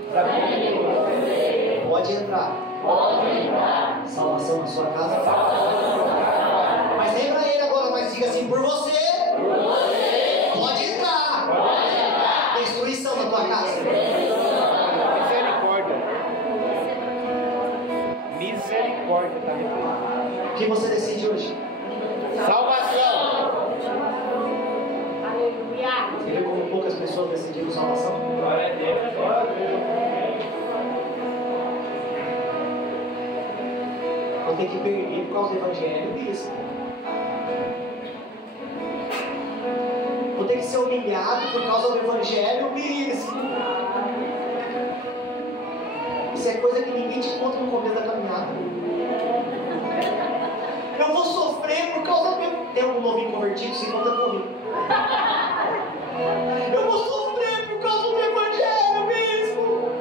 pode entrar salvação na sua casa? Mas lembra ele agora, mas diga assim: por você pode entrar destruição na tua casa. Misericórdia está referente. O que você decide hoje? Salvação. aleluia. Você vê como poucas pessoas decidiram salvação? Glória a Deus. Glória a Deus. Vou ter que perder por causa do Evangelho, bispo. Vou ter que ser humilhado por causa do Evangelho, bispo. Isso é coisa que ninguém te conta no começo da caminhada. Eu vou sofrer por causa do... Tem um novinho convertido, se conta comigo. Eu vou sofrer por causa do Evangelho, bispo.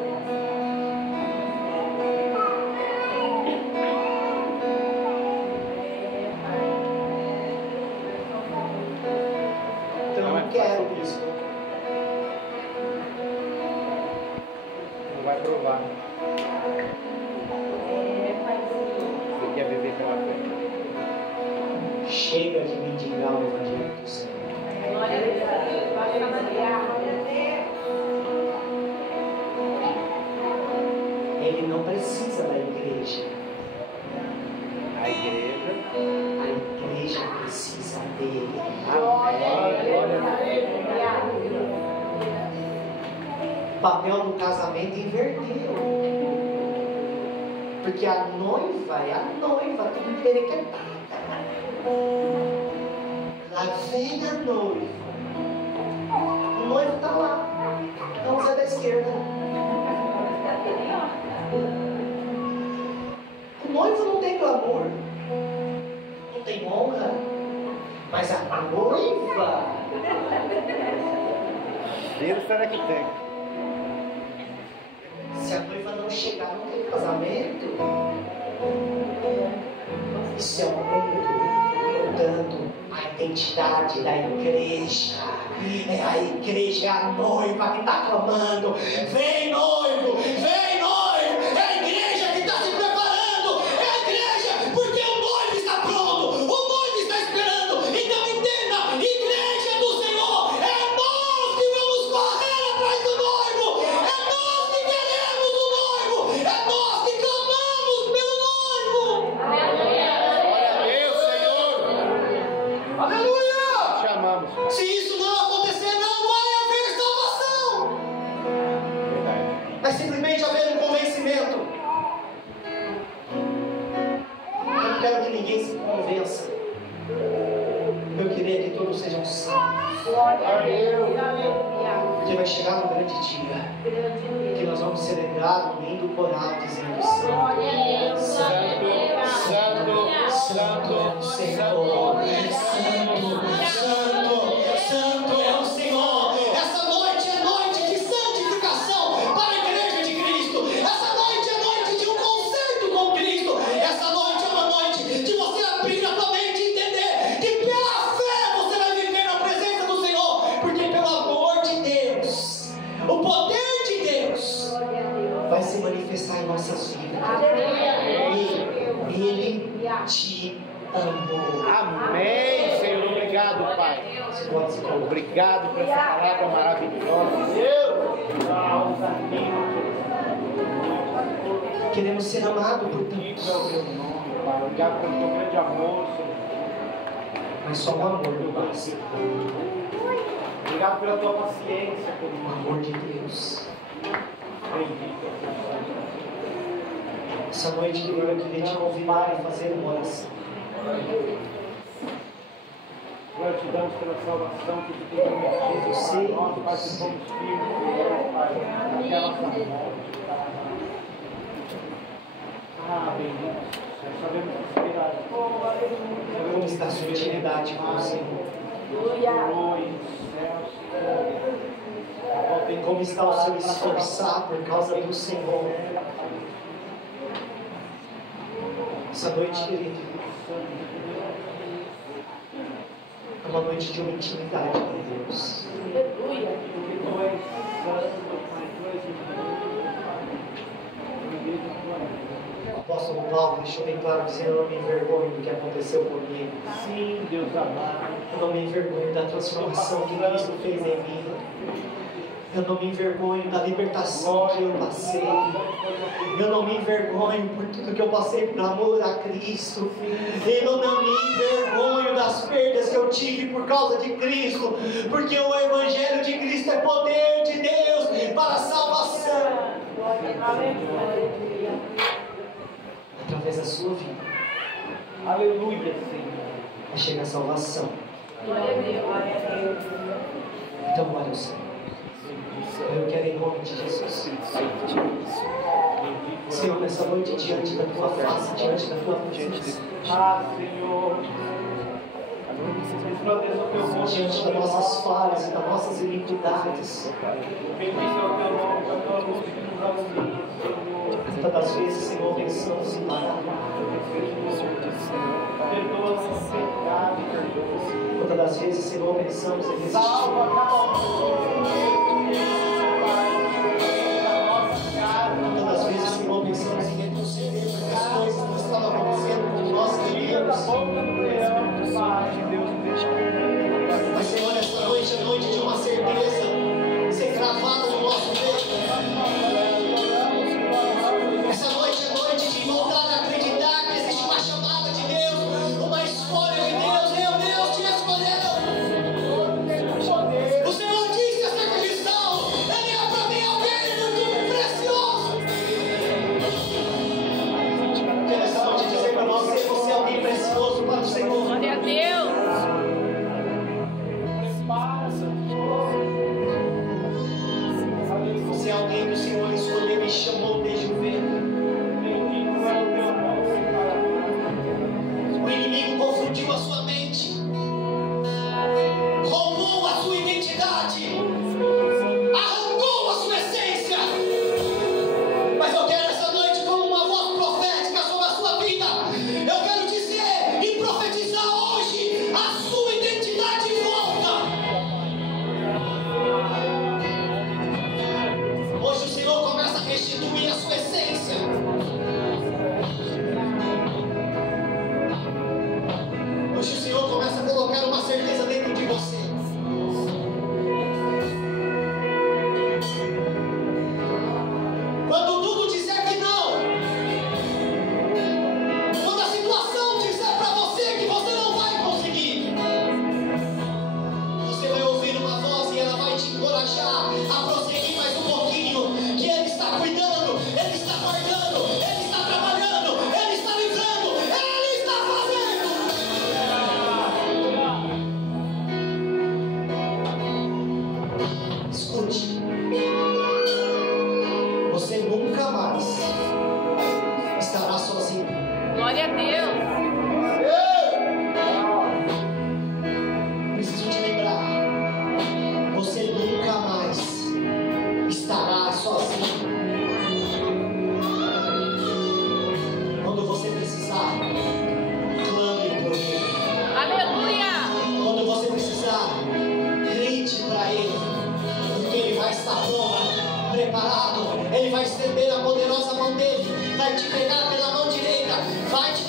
Então eu não quero, bispo. Não vai provar. Você quer viver pela fé. Chega de mendigar o Evangelho do Senhor. Glória a Deus. Glória a Deus. Ele não precisa da igreja. A igreja. A igreja precisa dele. O papel do casamento inverteu. Porque a noiva é a noiva, tudo perequetada. Lá vem a noiva. O noivo está lá. Não usa da esquerda. O noivo não tem glamour, não tem honra, mas a noiva. Cheiro será que tem? Se a noiva não chegar, não tem casamento. Isso é o mundo mudando a identidade da igreja. É a igreja, é a noiva que está clamando: vem noivo, vem noivo. É a igreja que está se preparando, é a igreja, porque o noivo está pronto, o noivo está esperando. Então entenda, igreja do Senhor, é nós que vamos correr atrás do noivo, é nós que queremos o noivo, é nós que clamamos pelo noivo. Glória a Deus, Senhor. Aleluia! Te amamos. Se isso não acontecer, não vai haver salvação. Vai simplesmente haver um convencimento. Eu não quero que ninguém se convença. Eu queria que todos sejam salvos. Porque vai chegar um grande dia que nós vamos celebrar um lindo coral dizendo: Santo, Santo, Santo é o Senhor. Santo é o Senhor. Essa noite é noite de santificação para a igreja de Cristo. Essa noite é noite de um concerto com Cristo. Essa noite é uma noite de você abrir a tua mente e entender que pela fé você vai viver na presença do Senhor. Porque pelo amor de Deus, o poder de Deus vai se manifestar em nossas vidas. E Ele te amou. Amém, Senhor. Obrigado, Pai. Obrigado por essa palavra maravilhosa. Queremos ser amados por Bendito Deus, é o teu nome, Pai. Obrigado pelo teu grande amor, Senhor. mas só o amor não basta. Obrigado pela tua paciência, O pelo amor de Deus. bendito é o teu nome. Essa noite, Senhor, eu queria te convidar a fazer uma oração. Gratidão pela salvação que tu tem permitido. Nós participamos firmes, Pai, naquela morte. Bendito. Sabemos esperar. Como está a sua intimidade com o Senhor? Como está o seu esforçar por causa do Senhor? Essa noite, querido, é uma noite de uma intimidade com Deus. O apóstolo Paulo deixou bem claro dizendo: eu não me envergonho do que aconteceu comigo. Sim, Deus amado. Eu não me envergonho da transformação que Cristo fez em mim. Eu não me envergonho da libertação que eu passei. Eu não me envergonho por tudo que eu passei por amor a Cristo. Eu não me envergonho das perdas que eu tive por causa de Cristo. Porque o Evangelho de Cristo é poder de Deus para a salvação. Através da sua vida. Aleluia, Senhor. Chega a salvação. Então, glória ao Senhor. Eu quero em nome de Jesus. Senhor, nessa noite, diante da tua face, diante da tua presença, Senhor. diante das nossas falhas e das nossas iniquidades, Bendito é o teu nome, a tua luz que nos alumia, Senhor. muitas das vezes, Senhor, pensamos em parar. Perdoa nossos pecados, perdoa. Muitas das vezes, Senhor, pensamos em resistir. Salva cada Muitas das vezes, Senhor, pensamos em retroceder porque as coisas não estavam acontecendo como nós queríamos. Mas, Senhor, essa noite é noite de uma certeza ser cravada no nosso peito. Essa noite é noite de voltar a acreditar que existe uma chamada de Deus, uma escolha de Deus. Meu Deus te escolheu. O Senhor disse acerca de Saulo: ele é para mim alguém muito precioso. Quero essa noite dizer para você: você é alguém precioso para o Senhor. preparado. Ele vai estender a poderosa mão dele, vai te pegar pela mão direita, vai te